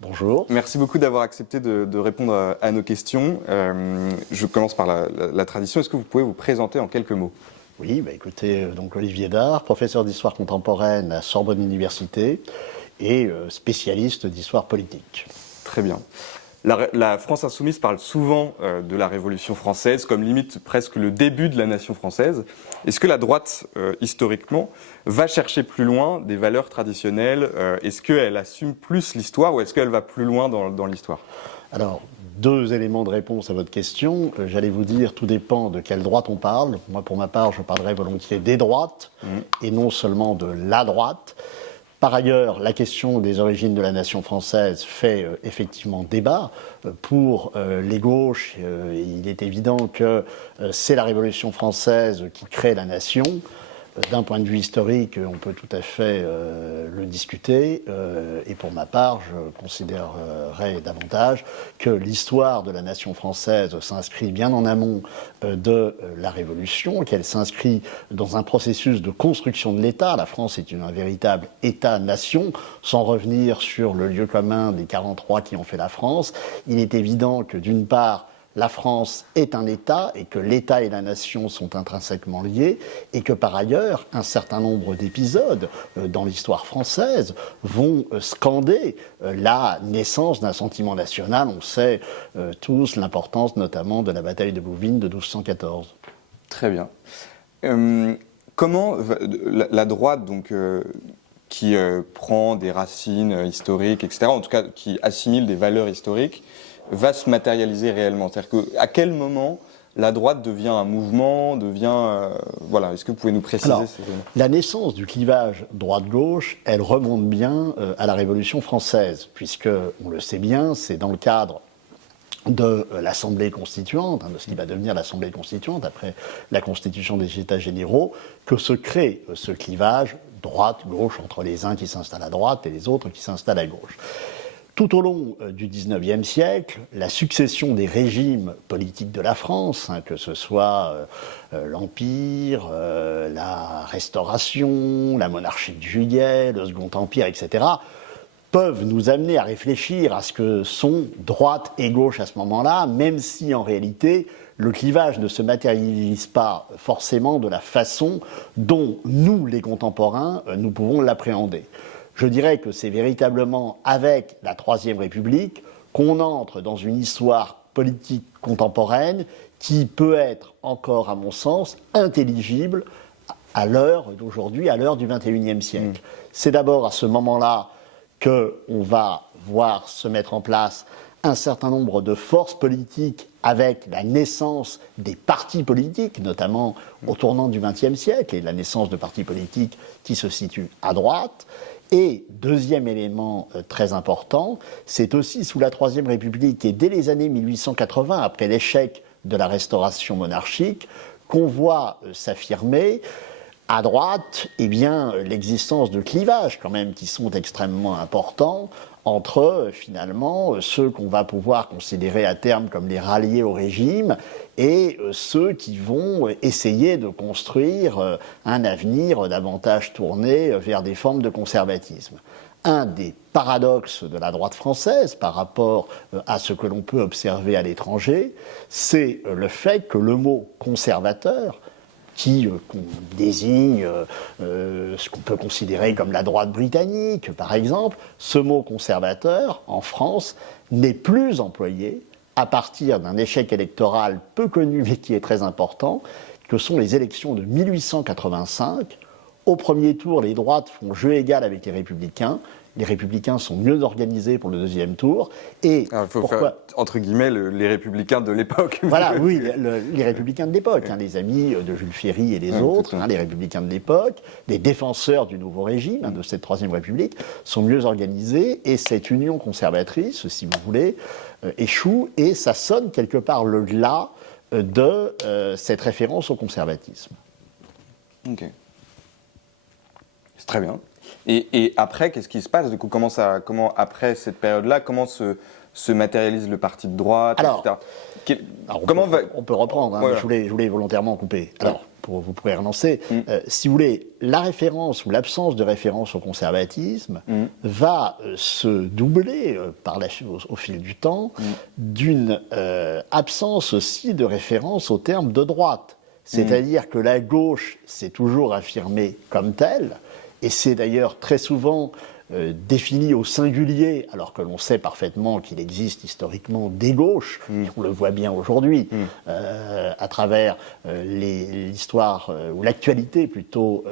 Bonjour. Merci beaucoup d'avoir accepté de répondre à nos questions. Je commence par la tradition. Est-ce que vous pouvez vous présenter en quelques mots ? Oui, écoutez, donc Olivier Dard, professeur d'histoire contemporaine à Sorbonne Université et spécialiste d'histoire politique. Très bien. La France insoumise parle souvent de la Révolution française comme limite presque le début de la nation française. Est-ce que la droite, historiquement, va chercher plus loin des valeurs traditionnelles ? Est-ce qu'elle assume plus l'histoire ou est-ce qu'elle va plus loin dans l'histoire ? Alors, deux éléments de réponse à votre question. J'allais vous dire, tout dépend de quelle droite on parle. Moi, pour ma part, je parlerai volontiers des droites et non seulement de la droite. Par ailleurs, la question des origines de la nation française fait effectivement débat. Pour les gauches, il est évident que c'est la Révolution française qui crée la nation. D'un point de vue historique, on peut tout à fait le discuter. Et pour ma part, je considérerais davantage que l'histoire de la nation française s'inscrit bien en amont de la Révolution, qu'elle s'inscrit dans un processus de construction de l'État. La France est un véritable État-nation, sans revenir sur le lieu commun des 43 qui ont fait la France. Il est évident que d'une part, la France est un État et que l'État et la nation sont intrinsèquement liés et que par ailleurs, un certain nombre d'épisodes dans l'histoire française vont scander la naissance d'un sentiment national. On sait tous l'importance notamment de la bataille de Bouvines de 1214. Très bien. Comment la droite, donc, qui prend des racines historiques, etc., en tout cas qui assimile des valeurs historiques, va se matérialiser réellement? C'est-à-dire qu'à quel moment la droite devient un mouvement, voilà, est-ce que vous pouvez nous préciser ces éléments ? La naissance du clivage droite-gauche, elle remonte bien à la Révolution française, puisque, on le sait bien, c'est dans le cadre de l'Assemblée constituante, de ce qui va devenir l'Assemblée constituante après la constitution des États généraux, que se crée ce clivage droite-gauche entre les uns qui s'installent à droite et les autres qui s'installent à gauche. Tout au long du XIXe siècle, la succession des régimes politiques de la France, que ce soit l'Empire, la Restauration, la monarchie de Juillet, le Second Empire, etc., peuvent nous amener à réfléchir à ce que sont droite et gauche à ce moment-là, même si en réalité le clivage ne se matérialise pas forcément de la façon dont nous, les contemporains, nous pouvons l'appréhender. Je dirais que c'est véritablement avec la Troisième République qu'on entre dans une histoire politique contemporaine qui peut être encore, à mon sens, intelligible à l'heure d'aujourd'hui, à l'heure du XXIe siècle. C'est d'abord à ce moment-là qu'on va voir se mettre en place un certain nombre de forces politiques avec la naissance des partis politiques, notamment au tournant du XXe siècle, et la naissance de partis politiques qui se situent à droite. Et deuxième élément très important, c'est aussi sous la Troisième République et dès les années 1880, après l'échec de la restauration monarchique, qu'on voit s'affirmer à droite l'existence de clivages quand même qui sont extrêmement importants entre finalement ceux qu'on va pouvoir considérer à terme comme les ralliés au régime et ceux qui vont essayer de construire un avenir davantage tourné vers des formes de conservatisme. Un des paradoxes de la droite française par rapport à ce que l'on peut observer à l'étranger, c'est le fait que le mot conservateur, qui désigne ce qu'on peut considérer comme la droite britannique, par exemple, ce mot conservateur, en France, n'est plus employé à partir d'un échec électoral peu connu mais qui est très important, que sont les élections de 1885. Au premier tour, les droites font jeu égal avec les républicains. Les républicains sont mieux organisés pour le deuxième tour. Et il faut faire, entre guillemets, les républicains de l'époque. Voilà, oui, les républicains de l'époque, les amis de Jules Ferry et les autres, les républicains de l'époque, les défenseurs du nouveau régime, de cette Troisième République, sont mieux organisés. Et cette union conservatrice, si vous voulez, échoue. Et ça sonne quelque part le glas de cette référence au conservatisme. Ok. C'est très bien. Et après, qu'est-ce qui se passe? Du coup, comment après cette période-là, comment se matérialise le parti de droite, alors, etc. On peut reprendre, je voulais volontairement couper. Alors, vous pourrez relancer. Si vous voulez, la référence ou l'absence de référence au conservatisme va se doubler au fil du temps d'une absence aussi de référence au terme de droite. C'est-à-dire que la gauche s'est toujours affirmée comme telle, et c'est d'ailleurs très souvent défini au singulier, alors que l'on sait parfaitement qu'il existe historiquement des gauches, on le voit bien aujourd'hui, à travers l'histoire, ou l'actualité plutôt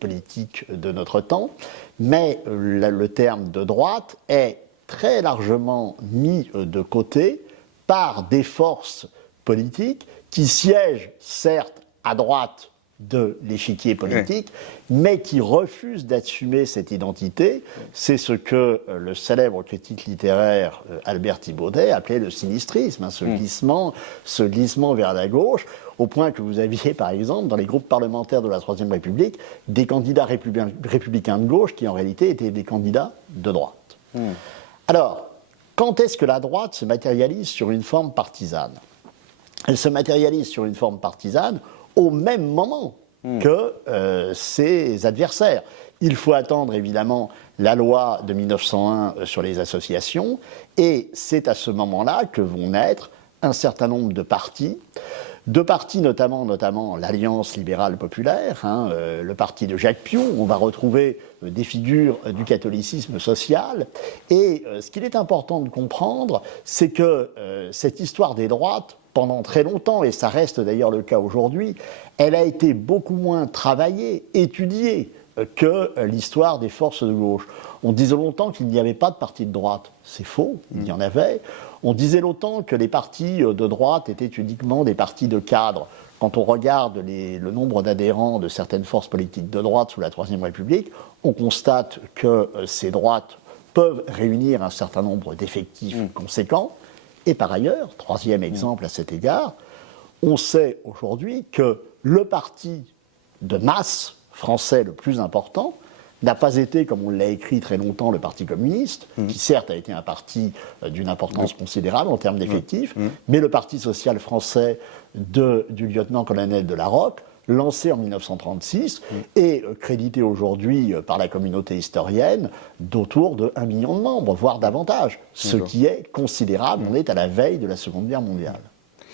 politique de notre temps, mais le terme de droite est très largement mis de côté par des forces politiques qui siègent certes à droite de l'échiquier politique, mais qui refuse d'assumer cette identité. C'est ce que le célèbre critique littéraire Albert Thibaudet appelait le sinistrisme, ce glissement vers la gauche, au point que vous aviez, par exemple, dans les groupes parlementaires de la Troisième République, des candidats républicains de gauche qui, en réalité, étaient des candidats de droite. Alors, quand est-ce que la droite se matérialise sur une forme partisane ? Elle se matérialise sur une forme partisane au même moment que ses adversaires. Il faut attendre évidemment la loi de 1901 sur les associations, et c'est à ce moment-là que vont naître un certain nombre de partis, notamment l'Alliance libérale populaire, le parti de Jacques Pion. On va retrouver des figures du catholicisme social, et ce qu'il est important de comprendre, c'est que cette histoire des droites, pendant très longtemps, et ça reste d'ailleurs le cas aujourd'hui, elle a été beaucoup moins travaillée, étudiée que l'histoire des forces de gauche. On disait longtemps qu'il n'y avait pas de parti de droite. C'est faux, il y en avait. On disait longtemps que les partis de droite étaient uniquement des partis de cadres. Quand on regarde le nombre d'adhérents de certaines forces politiques de droite sous la Troisième République, on constate que ces droites peuvent réunir un certain nombre d'effectifs conséquents. Et par ailleurs, troisième exemple à cet égard, on sait aujourd'hui que le parti de masse français le plus important n'a pas été, comme on l'a écrit très longtemps, le Parti communiste, qui certes a été un parti d'une importance considérable en termes d'effectifs, mais le Parti social français du lieutenant-colonel de Larocque, lancé en 1936 et crédité aujourd'hui par la communauté historienne d'autour de 1 million de membres, voire davantage, ce qui est considérable. On est à la veille de la Seconde Guerre mondiale.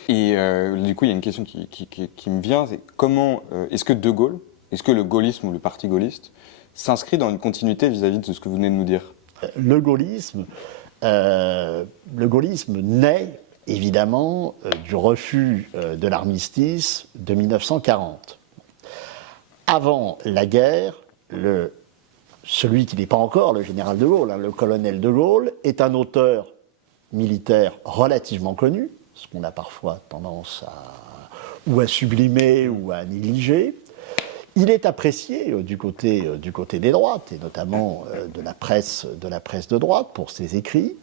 Et du coup, il y a une question qui me vient, c'est comment est-ce que De Gaulle, est-ce que le gaullisme ou le parti gaulliste s'inscrit dans une continuité vis-à-vis de ce que vous venez de nous dire ? Le gaullisme naît évidemment du refus de l'armistice de 1940. Avant la guerre, celui qui n'est pas encore le général de Gaulle, le colonel de Gaulle, est un auteur militaire relativement connu, ce qu'on a parfois tendance à sublimer ou à négliger. Il est apprécié du côté des droites, et notamment de la presse de droite, pour ses écrits.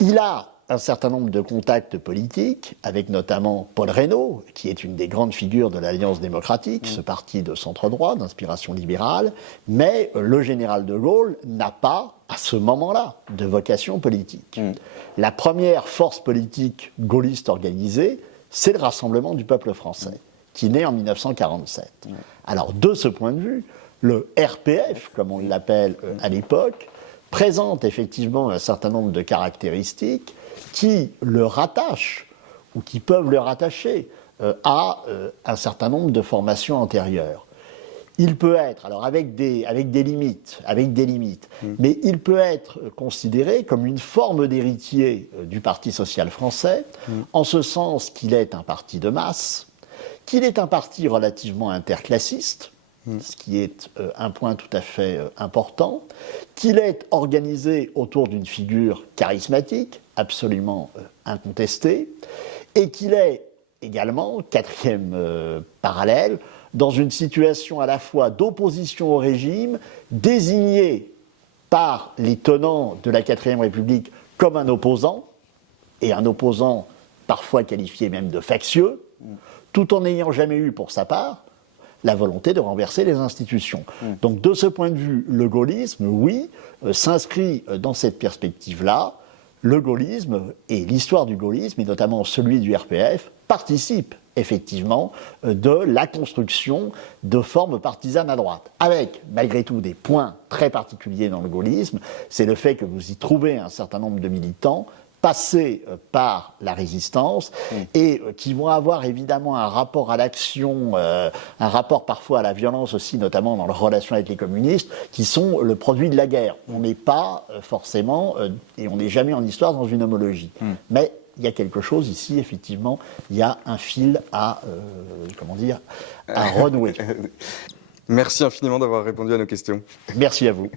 Il a un certain nombre de contacts politiques, avec notamment Paul Reynaud, qui est une des grandes figures de l'Alliance démocratique, ce parti de centre-droit, d'inspiration libérale, mais le général de Gaulle n'a pas, à ce moment-là, de vocation politique. La première force politique gaulliste organisée, c'est le Rassemblement du peuple français, qui naît en 1947. Alors, de ce point de vue, le RPF, comme on l'appelle à l'époque, présente effectivement un certain nombre de caractéristiques qui le rattachent, ou qui peuvent le rattacher, à un certain nombre de formations antérieures. Il peut être, alors avec des limites, mais il peut être considéré comme une forme d'héritier du Parti social français, en ce sens qu'il est un parti de masse, qu'il est un parti relativement interclassiste, ce qui est un point tout à fait important, qu'il est organisé autour d'une figure charismatique, absolument incontestée, et qu'il est également, quatrième parallèle, dans une situation à la fois d'opposition au régime, désigné par les tenants de la 4ème République comme un opposant, et un opposant parfois qualifié même de factieux, tout en n'ayant jamais eu pour sa part la volonté de renverser les institutions. Donc de ce point de vue, le gaullisme, oui, s'inscrit dans cette perspective-là. Le gaullisme et l'histoire du gaullisme, et notamment celui du RPF, participent effectivement, de la construction de formes partisanes à droite. Avec, malgré tout, des points très particuliers dans le gaullisme, c'est le fait que vous y trouvez un certain nombre de militants passés par la résistance et qui vont avoir évidemment un rapport à l'action, un rapport parfois à la violence aussi, notamment dans leurs relations avec les communistes, qui sont le produit de la guerre. On n'est pas forcément, et on n'est jamais en histoire dans une homologie. Mais il y a quelque chose ici, effectivement, il y a un fil à renouer. Merci infiniment d'avoir répondu à nos questions. Merci à vous.